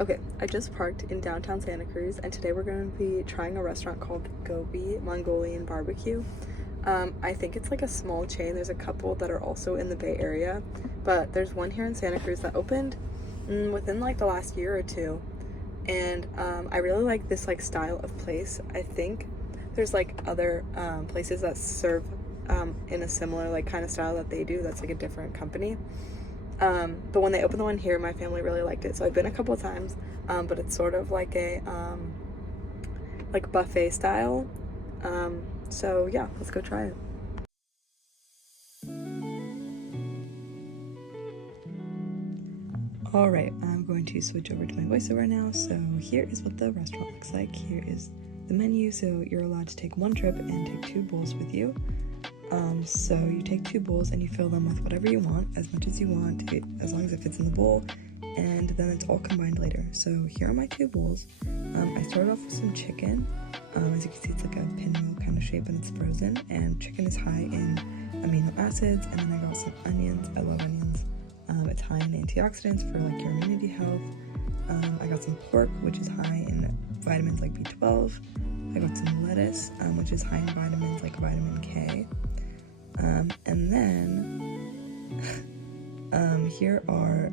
Okay, I just parked in downtown Santa Cruz, and today we're going to be trying a restaurant called Gobi Mongolian BBQ. I think it's like a small chain. There's a couple that are also in the Bay Area, but there's one here in Santa Cruz that opened within like the last year or two, and I really like this like style of place. I think there's like other places that serve in a similar like kind of style that they do. That's like a different company. But when they opened the one here, my family really liked it. So I've been a couple of times, but it's sort of like a like buffet style. So yeah, let's go try it. All right, I'm going to switch over to my voiceover now. So here is what the restaurant looks like. Here is the menu. So you're allowed to take one trip and take 2 bowls with you. So you take 2 bowls and you fill them with whatever you want, as much as you want, as long as it fits in the bowl, and then it's all combined later. So here are my 2 bowls. I started off with some chicken. As you can see, it's like a pinwheel kind of shape and it's frozen, and chicken is high in amino acids. And then I got some onions. I love onions. It's high in antioxidants for like your immunity health. I got some pork, which is high in vitamins like B12. I got some lettuce, which is high in vitamins like vitamin K. And then here are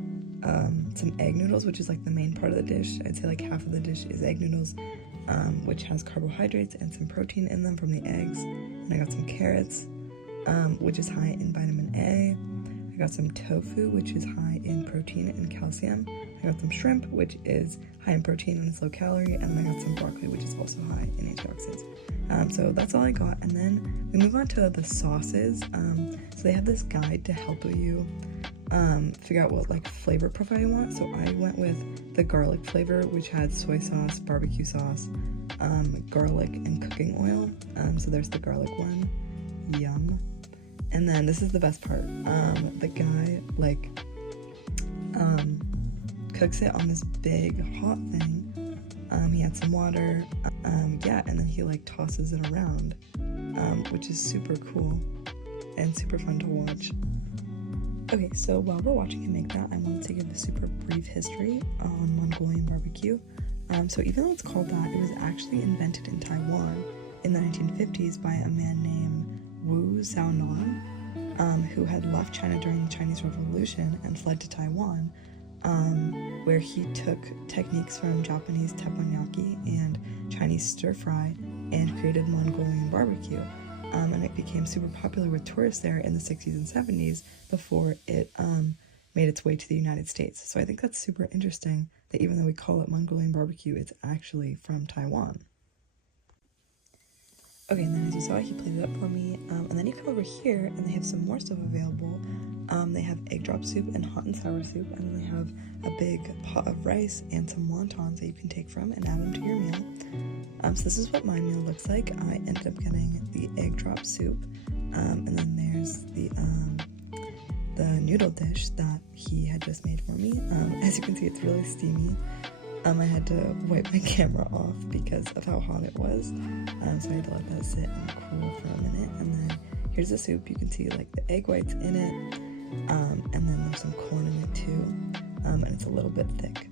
some egg noodles, which is like the main part of the dish. I'd say like half of the dish is egg noodles, which has carbohydrates and some protein in them from the eggs. And I got some carrots, which is high in vitamin A. I got some tofu, which is high in protein and calcium. I got some shrimp, which is high in protein and it's low calorie. And then I got some broccoli, which is also high in antioxidants. So that's all I got. And then we move on to the sauces. So they have this guide to help you figure out what like flavor profile you want. So I went with the garlic flavor, which had soy sauce, barbecue sauce, garlic, and cooking oil. So there's the garlic one. Yum. And then this is the best part. The guy like cooks it on this big hot thing. He had some water, yeah, and then he like tosses it around, which is super cool and super fun to watch. Okay, so while we're watching him make that, I wanted to give a super brief history on Mongolian barbecue. So even though it's called that, it was actually invented in Taiwan in the 1950s by a man named Wu Xiaonan, who had left China during the Chinese Revolution and fled to Taiwan, where he took techniques from Japanese teppanyaki and Chinese stir-fry and created Mongolian barbecue. And it became super popular with tourists there in the 60s and 70s before it made its way to the United States. So I think that's super interesting that even though we call it Mongolian barbecue, it's actually from Taiwan. Okay, and then as you saw, he plated it up for me, and then you come over here, and they have some more stuff available. They have egg drop soup and hot and sour soup, and then they have a big pot of rice and some wontons that you can take from and add them to your meal. So this is what my meal looks like. I ended up getting the egg drop soup, and then there's the noodle dish that he had just made for me. As you can see, it's really steamy. I had to wipe my camera off because of how hot it was, so I had to let that sit and cool for a minute. And then here's the soup. You can see like the egg whites in it, and then there's some corn in it too, and it's a little bit thick.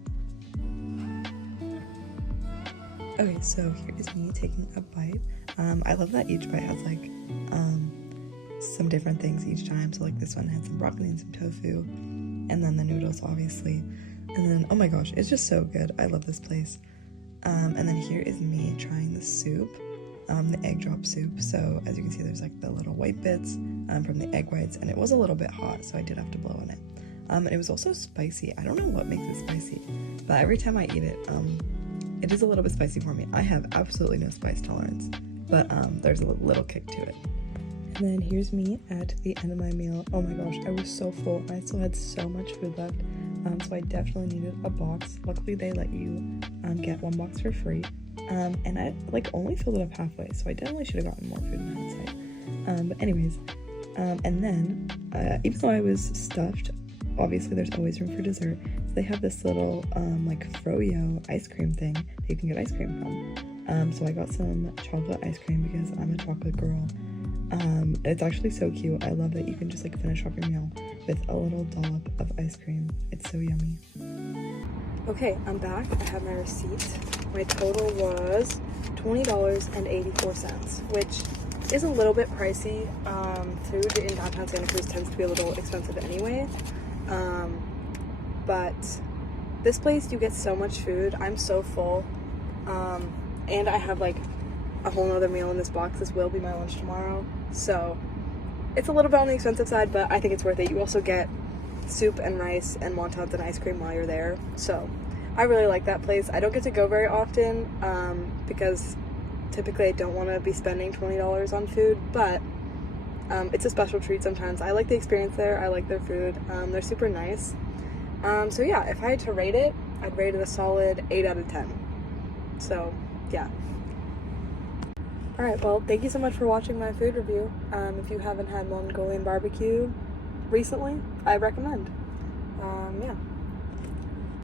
Okay, so here is me taking a bite. I love that each bite has like some different things each time. So like this one had some broccoli and some tofu, and then the noodles obviously. And then, oh my gosh, it's just so good. I love this place. And then here is me trying the soup, the egg drop soup. So as you can see, there's like the little white bits from the egg whites, and it was a little bit hot, so I did have to blow on it. And it was also spicy. I don't know what makes it spicy, but every time I eat it, it is a little bit spicy for me. I have absolutely no spice tolerance, but there's a little kick to it. And then here's me at the end of my meal. Oh my gosh, I was so full. I still had so much food left. So I definitely needed a box. Luckily, they let you get 1 box for free. And I like only filled it up halfway, so I definitely should have gotten more food in hindsight. But anyways, and then even though I was stuffed, obviously there's always room for dessert. So they have this little like froyo ice cream thing that you can get ice cream from. So I got some chocolate ice cream because I'm a chocolate girl. It's actually so cute. I love that you can just like finish off your meal with a little dollop of ice cream. It's so yummy. Okay, I'm back. I have my receipt. My total was $20.84, which is a little bit pricey. Food in downtown Santa Cruz tends to be a little expensive anyway. But this place, you get so much food. I'm so full. And I have like a whole nother meal in this box. This will be my lunch tomorrow. So it's a little bit on the expensive side, but I think it's worth it. You also get soup and rice and wontons and ice cream while you're there. So I really like that place. I don't get to go very often because typically I don't want to be spending $20 on food, but it's a special treat sometimes. I like the experience there. I like their food. They're super nice. So yeah, if I had to rate it, I'd rate it a solid 8 out of 10. So yeah. Alright, well, thank you so much for watching my food review. If you haven't had Mongolian barbecue recently, I recommend. Yeah.